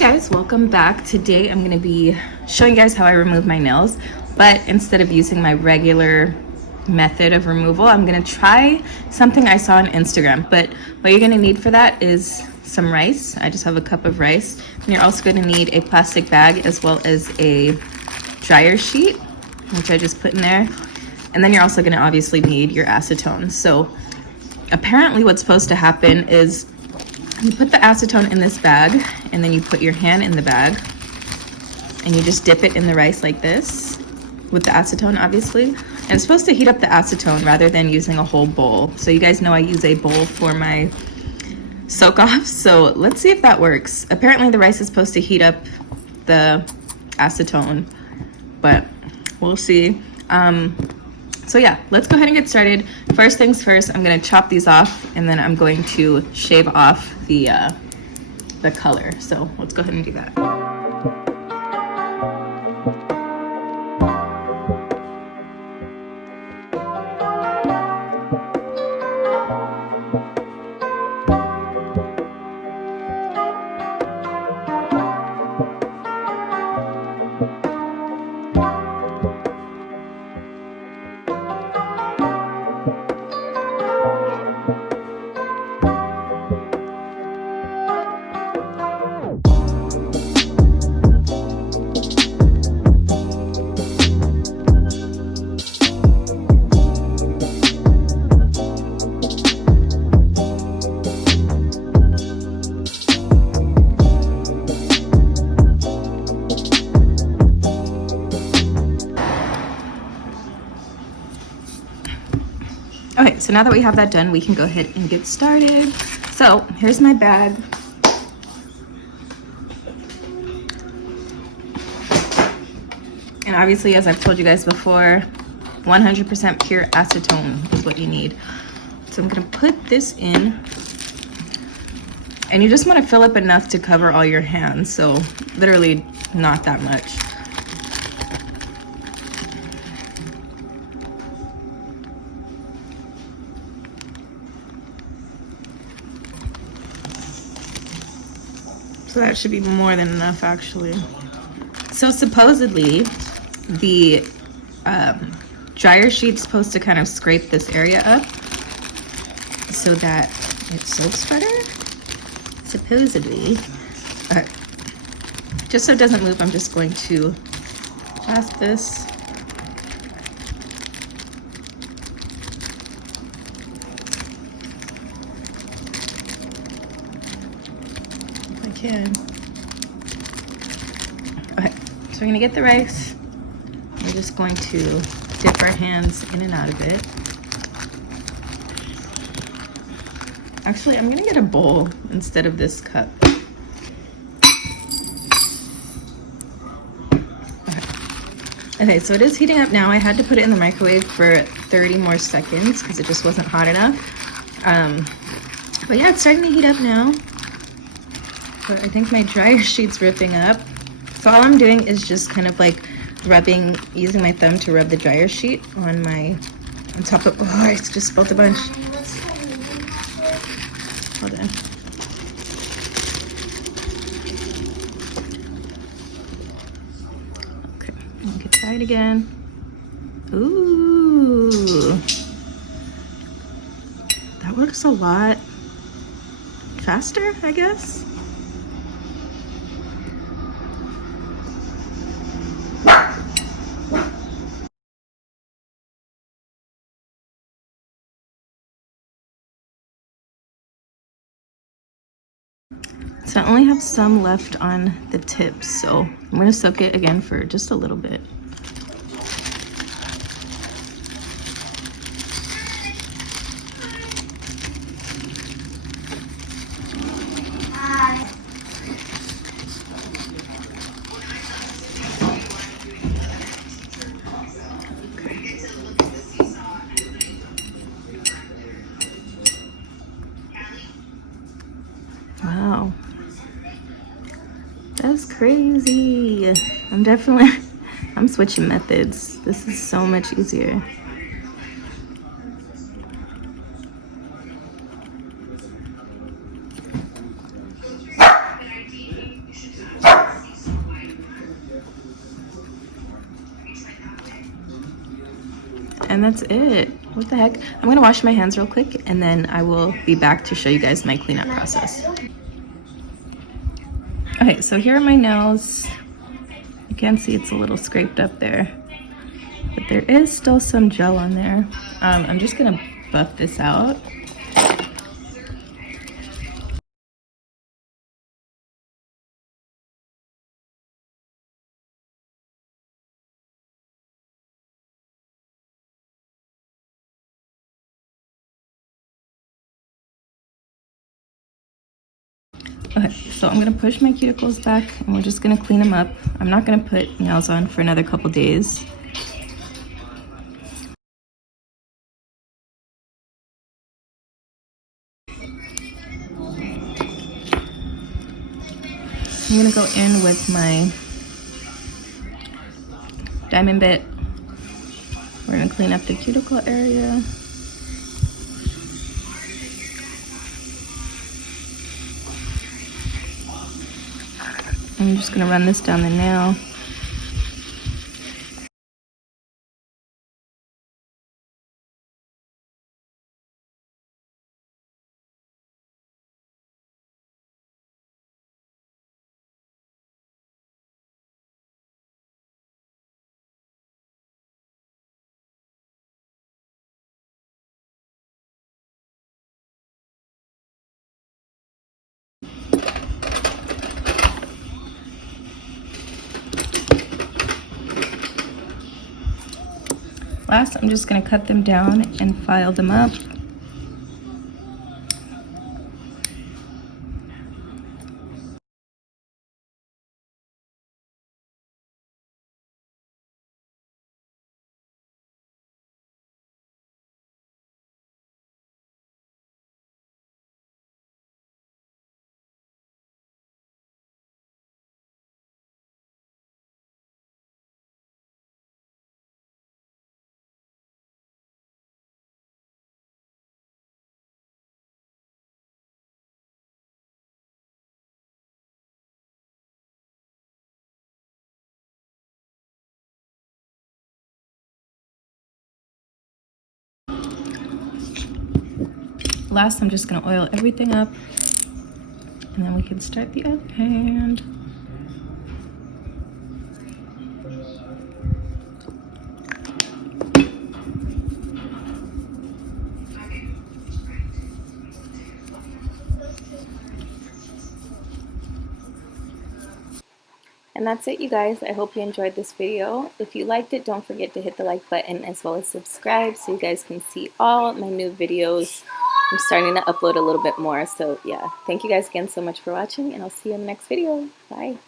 Guys, welcome back. Today I'm going to be showing you guys how I remove my nails, but instead of using my regular method of removal, I'm going to try something I saw on Instagram. But what you're going to need for that is some rice. I just have a cup of rice. And you're also going to need a plastic bag as well as a dryer sheet, which I just put in there. And then you're also going to obviously need your acetone. So apparently what's supposed to happen is you put the acetone in this bag, and then you put your hand in the bag, and you just dip it in the rice like this, with the acetone, obviously. And it's supposed to heat up the acetone rather than using a whole bowl. So you guys know I use a bowl for my soak-off, so let's see if that works. Apparently the rice is supposed to heat up the acetone, but we'll see. So yeah, let's go ahead and get started. First things first, I'm gonna chop these off, and then I'm going to shave off the color. So let's go ahead and do that. Okay, so now that we have that done, we can go ahead and get started. So here's my bag. And obviously, as I've told you guys before, 100% pure acetone is what you need. So I'm gonna put this in, and you just wanna fill up enough to cover all your hands. So literally not that much. So that should be more than enough, actually. So supposedly, the dryer sheet's supposed to kind of scrape this area up so that it soaks better, supposedly. Just so it doesn't move, I'm just going to pass this. Can. Okay, so we're gonna get the rice. We're just going to dip our hands in and out of it. Actually, I'm gonna get a bowl instead of this cup. Okay, so it is heating up now. I had to put it in the microwave for 30 more seconds because it just wasn't hot enough. But yeah, it's starting to heat up now. But I think my dryer sheet's ripping up. So all I'm doing is just kind of like rubbing, using my thumb to rub the dryer sheet on top of, oh, I just spilled a bunch. Hold on. Okay, I'll get tight again. Ooh. That works a lot faster, I guess. So I only have some left on the tips, so I'm gonna soak it again for just a little bit. Wow. That's crazy. I'm switching methods. This is so much easier. And that's it. What the heck? I'm gonna wash my hands real quick and then I will be back to show you guys my cleanup process. Okay, so here are my nails. You can see it's a little scraped up there, but there is still some gel on there. I'm just gonna buff this out. Okay, so I'm gonna push my cuticles back and we're just gonna clean them up. I'm not gonna put nails on for another couple days. I'm gonna go in with my diamond bit. We're gonna clean up the cuticle area. I'm just gonna run this down the nail. Last, I'm just gonna cut them down and file them up. Last, I'm just gonna oil everything up and then we can start the other hand. And that's it, you guys. I hope you enjoyed this video. If you liked it, don't forget to hit the like button as well as subscribe so you guys can see all my new videos. I'm starting to upload a little bit more, so yeah. Thank you guys again so much for watching, and I'll see you in the next video. Bye.